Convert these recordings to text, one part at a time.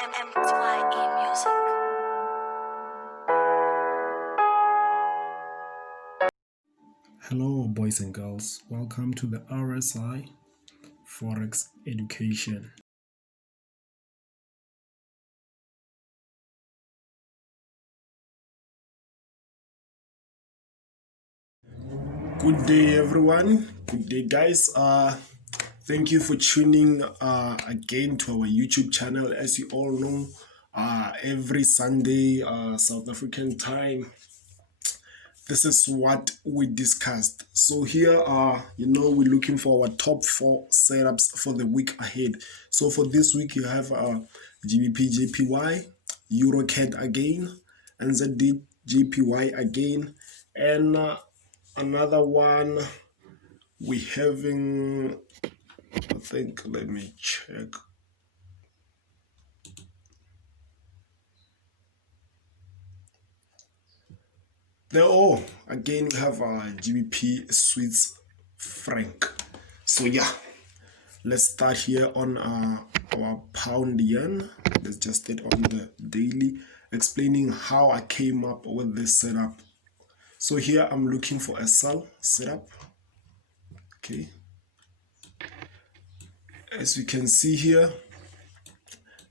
Gbpjpy music. Hello, boys and girls. Welcome to the RSI Forex Education. Good day, everyone. Good day, guys. Thank you for tuning again to our YouTube channel. As you all know, every Sunday, South African time, this is what we discussed. So here we're looking for our top 4 setups for the week ahead. So for this week, you have Gbpjpy, EuroCAD again, NZD-JPY again, and another one we having, I think, let me check. There, oh, again we have GBP Swiss franc. So yeah, let's start here on our pound yen. Let's just get on the daily, explaining how I came up with this setup. So here I'm looking for a sell setup. Okay, as you can see here,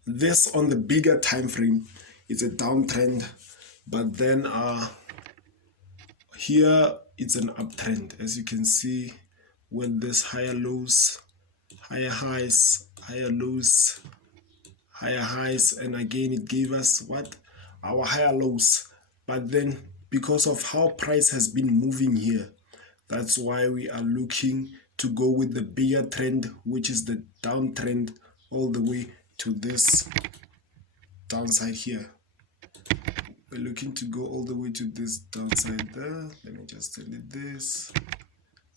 this on the bigger time frame is a downtrend, but then here it's an uptrend, as you can see, with this higher lows, higher highs, higher lows, higher highs, and again it gave us what, our higher lows. But then because of how price has been moving here, that's why we are looking to go with the bigger trend, which is the downtrend all the way to this downside here. We're looking to go all the way to this downside there. Let me just delete this.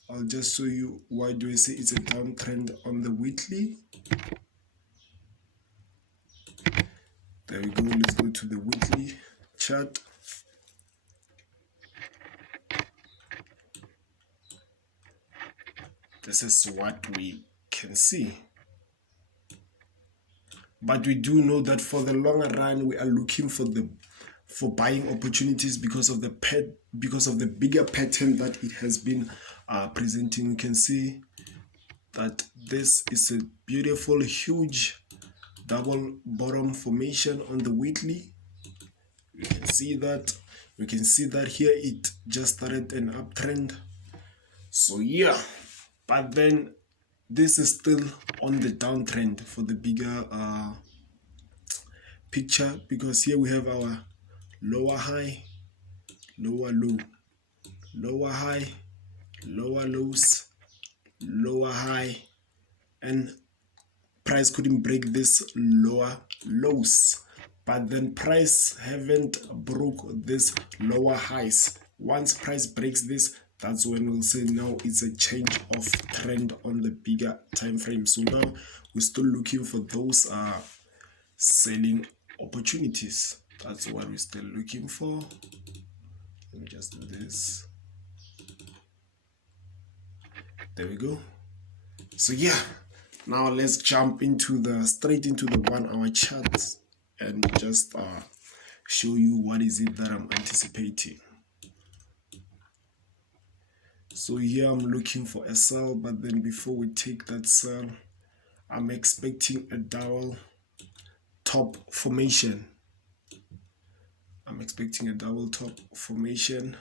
I'll just show you why do I say it's a downtrend on the weekly. There we go. Let's go to the weekly chart. This is what we can see. But we do know that for the longer run, we are looking for buying opportunities because of the bigger pattern that it has been presenting. You can see that this is a beautiful, huge double bottom formation on the weekly. You can see that. You can see that here it just started an uptrend. So yeah, but then this is still on the downtrend for the bigger picture, because here we have our lower high, lower low, lower high, lower lows, lower high, and price couldn't break this lower lows, but then price haven't broke this lower highs. Once price breaks this, that's when we'll say now it's a change of trend on the bigger time frame. So now we're still looking for those selling opportunities. That's what we're still looking for. Let me just do this. There we go. So yeah, now let's jump straight into the 1 hour charts and just show you what is it that I'm anticipating. So here I'm looking for a sell, but then before we take that sell, I'm expecting a double top formation. I'm expecting a double top formation.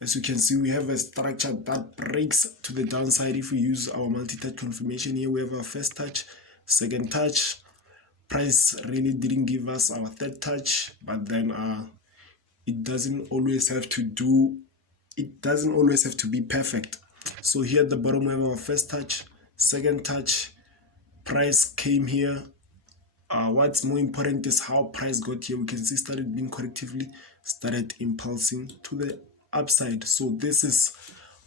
As you can see, we have a structure that breaks to the downside. If we use our multi-touch confirmation here, we have our first touch, second touch. Price really didn't give us our third touch, but then it doesn't always have to be perfect. So here at the bottom we have our first touch, second touch. Price came here. What's more important is how price got here. We can see started being correctively, started impulsing to the upside. So this is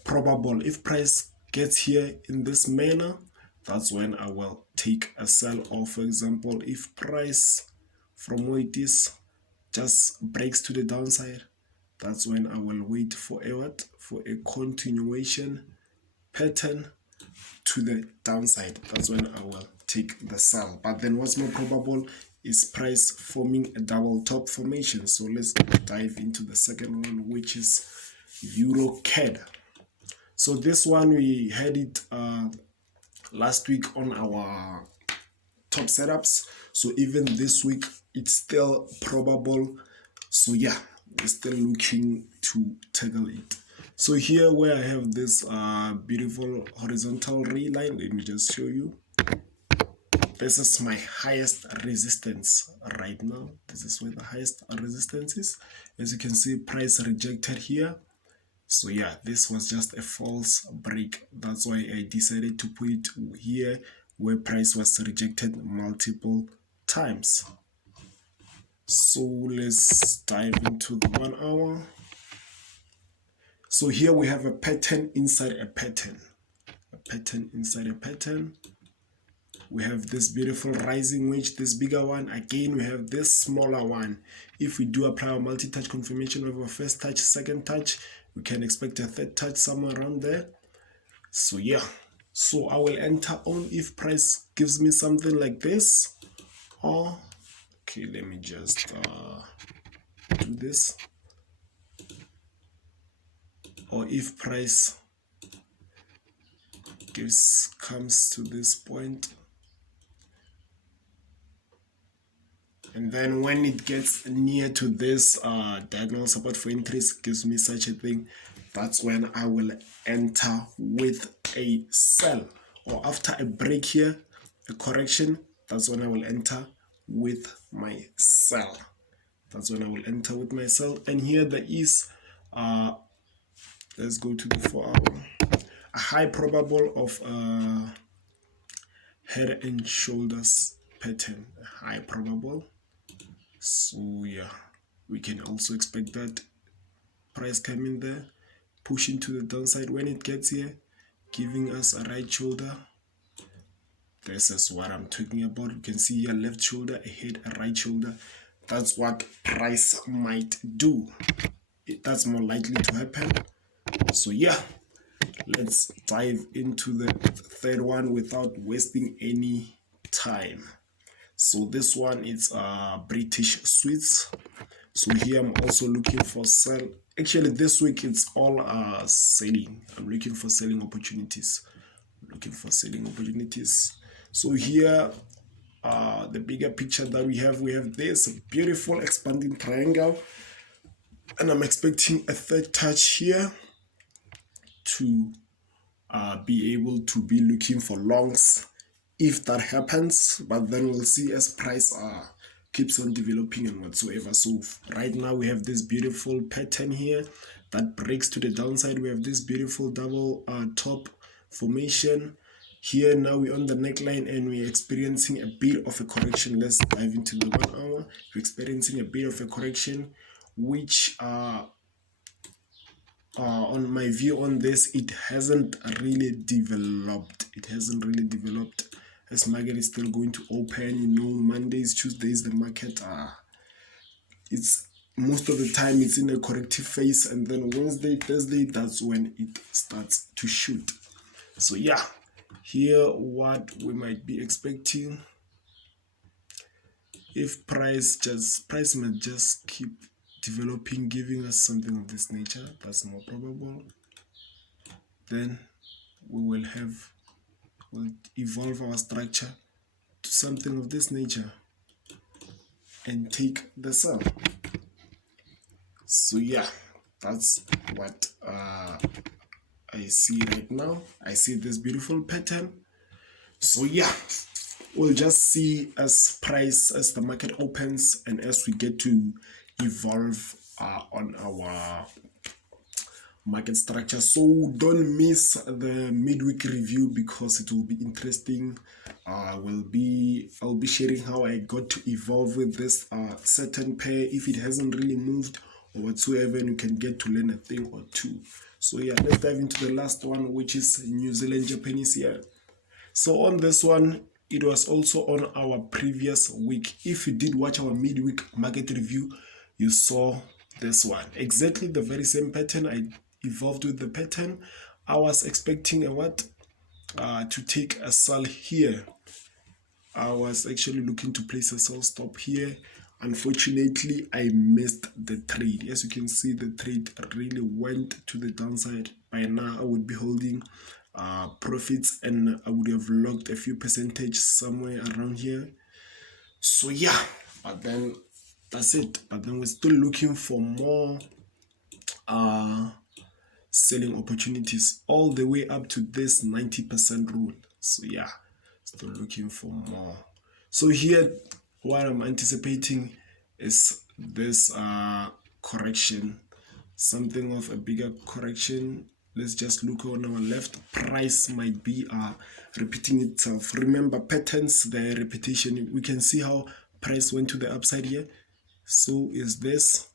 probable. If price gets here in this manner, that's when I will take a sell. Or for example, if price from where it is just breaks to the downside, that's when I will wait for a continuation pattern to the downside, that's when I will take the sell. But then what's more probable is price forming a double top formation. So let's dive into the second one, which is Euro CAD. So this one we had it last week on our top setups. So even this week it's still probable. So yeah, we're still looking to tackle it. So here where I have this beautiful horizontal ray line, let me just show you. This is my highest resistance right now. This is where the highest resistance is. As you can see, price rejected here. So yeah, this was just a false break. That's why I decided to put it here where price was rejected multiple times. So let's dive into the 1 hour. So here we have a pattern inside a pattern. A pattern inside a pattern. We have this beautiful rising wedge, this bigger one. Again, we have this smaller one. If we do apply a multi-touch confirmation, we have a first touch, second touch. We can expect a third touch somewhere around there. So yeah, so I will enter on if price gives me something like this. Or, okay, let me just do this. Or if price comes to this point, and then when it gets near to this diagonal support for entries, gives me such a thing, that's when I will enter with a sell. Or after a break here, a correction, that's when I will enter with my sell. That's when I will enter with my sell. And here there is, let's go to the 4 hour, a high probable of head and shoulders pattern, a high probable. So yeah, we can also expect that price coming there, pushing to the downside when it gets here, giving us a right shoulder. This is what I'm talking about. You can see here left shoulder, a head, a right shoulder. That's what price might do. That's more likely to happen. So yeah, let's dive into the third one without wasting any time. So this one is British Swiss. So here I'm also looking for sell. Actually, this week it's all selling. I'm looking for selling opportunities. So here, the bigger picture that we have this beautiful expanding triangle, and I'm expecting a third touch here to be able to be looking for longs if that happens. But then we'll see as price keeps on developing and whatsoever. So right now we have this beautiful pattern here that breaks to the downside. We have this beautiful double top formation here. Now we're on the neckline and we're experiencing a bit of a correction. Let's dive into the 1 hour. We're experiencing a bit of a correction, which on my view on this, it hasn't really developed. As market is still going to open, Mondays, Tuesdays, the market it's most of the time it's in a corrective phase, and then Wednesday, Thursday, that's when it starts to shoot. So yeah, here what we might be expecting, if price might just keep developing, giving us something of this nature, that's more probable, then we'll evolve our structure to something of this nature and take the sell. So yeah, that's what I see right now. I see this beautiful pattern. So yeah, we'll just see as the market opens and as we get to evolve on our market structure. So don't miss the midweek review because it will be interesting. I'll be sharing how I got to evolve with this certain pair, if it hasn't really moved or whatsoever, and you can get to learn a thing or two. So yeah, let's dive into the last one, which is New Zealand Japanese yen. So on this one, it was also on our previous week. If you did watch our midweek market review, you saw this one, exactly the very same pattern. I evolved with the pattern. I was expecting a to take a sell here. I was actually looking to place a sell stop here. Unfortunately, I missed the trade. As you can see, the trade really went to the downside. By now, I would be holding profits, and I would have locked a few percentage somewhere around here. So yeah, but then that's it. But then we're still looking for more selling opportunities all the way up to this 90% rule. So yeah, still looking for more. So here, what I'm anticipating is this correction, something of a bigger correction. Let's just look on our left. Price might be repeating itself. Remember, patterns, the repetition. We can see how price went to the upside here. So is this.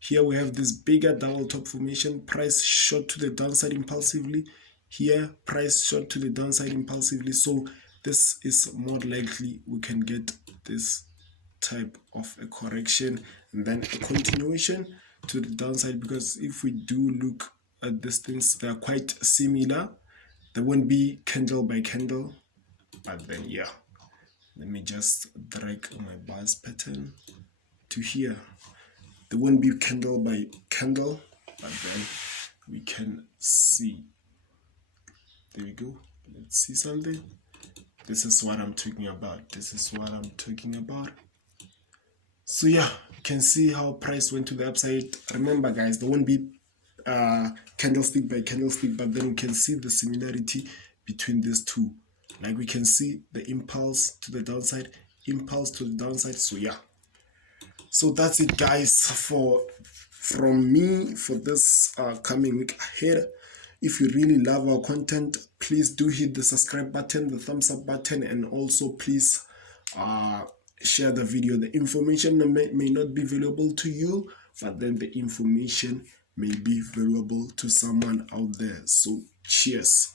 Here we have this bigger double top formation. Price shot to the downside impulsively. Here, price shot to the downside impulsively. So this is more likely we can get this type of a correction and then a continuation to the downside, because if we do look at these things, they are quite similar. There won't be candle by candle, but then yeah, let me just drag my bars pattern to here. There won't be candle by candle, but then we can see. There we go. Let's see something. This is what I'm talking about. This is what I'm talking about. So yeah, you can see how price went to the upside. Remember guys, there won't be candlestick by candlestick, but then we can see the similarity between these two. Like we can see the impulse to the downside, impulse to the downside. So yeah, so that's it guys from me for this coming week ahead. If you really love our content, please do hit the subscribe button, the thumbs up button, and also please share the video. The information may not be valuable to you, but then the information may be valuable to someone out there. So cheers.